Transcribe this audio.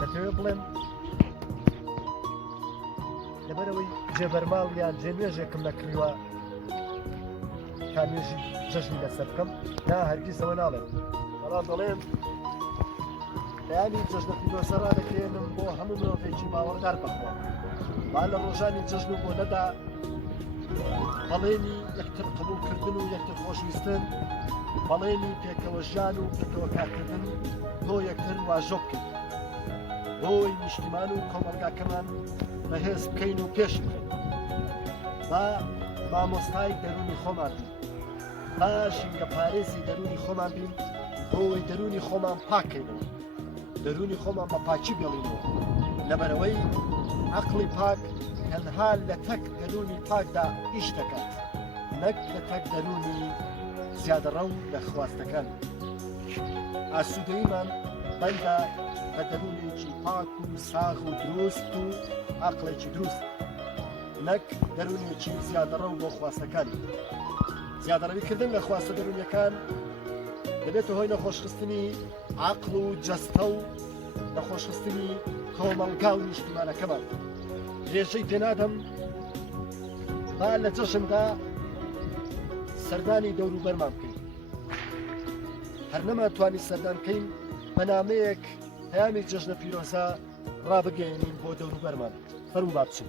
دەتەوێت بڵێم لەبەرەوەی جێبەرماڵ یان جێنوێژێکم نەکردووە کامێژی جەژنی لەسەر بکەم نا هەرگیزەوە ناڵێم بەڵام دەڵێم بەیانی جەژنە پیرۆزە ڕادەکێنم بۆ هەموو مرۆڤێکی باوەڕدار بخۆ با لە ڕۆژانی جەژن و بۆنەدا بەڵێنی یەکتر قبولکردن و یەکتر خۆشویستن بەڵێنی پێکەوە ژیان و پێکەوە کارکردن بۆ یەکتر واژۆ بکەین بۆی نیشتیمان و کۆمەلگاکەمان بەهێز بکەین و پێش بکەین با مامۆستای دەرونی خۆمان بین با ژینگە پارێزی دەرونی خۆمان بین بۆی دەرونی خۆمان پاکەینەوە دەرونی خۆمان بە پاچی بێڵینەوە لەبەرەوەی عەقڵی پاک تەنها لە تەک دەرونی پاکدا ئیش دەکات نەک لە تەک دەرونی زیادەڕە و دەخواستەکان ئاسوودەییمان بەندا بە دەرونێکی پاک و ساغ و دروست و عەقڵێکی دروست نەک دەرونێکی زیادەڕە و بۆ خواستەکان زیادەڕەویکردن لە خواستە دەرونیەکان دەبێتە هۆی نەخۆشخستنی عەقڵ و جەستە و نەخۆشخستنی کۆمەڵگا و نیشتیمانەکەمان درێژەی پێنادەم با لە جەژندا سەردانی دەوروبەرمان بکەین هەر نەماتوانی سەردان بکەین بە نامەیەک پەیامی جەژنە پیرۆزە ڕابگەێنین بۆ دەوروبەرمان فەرموو با بچین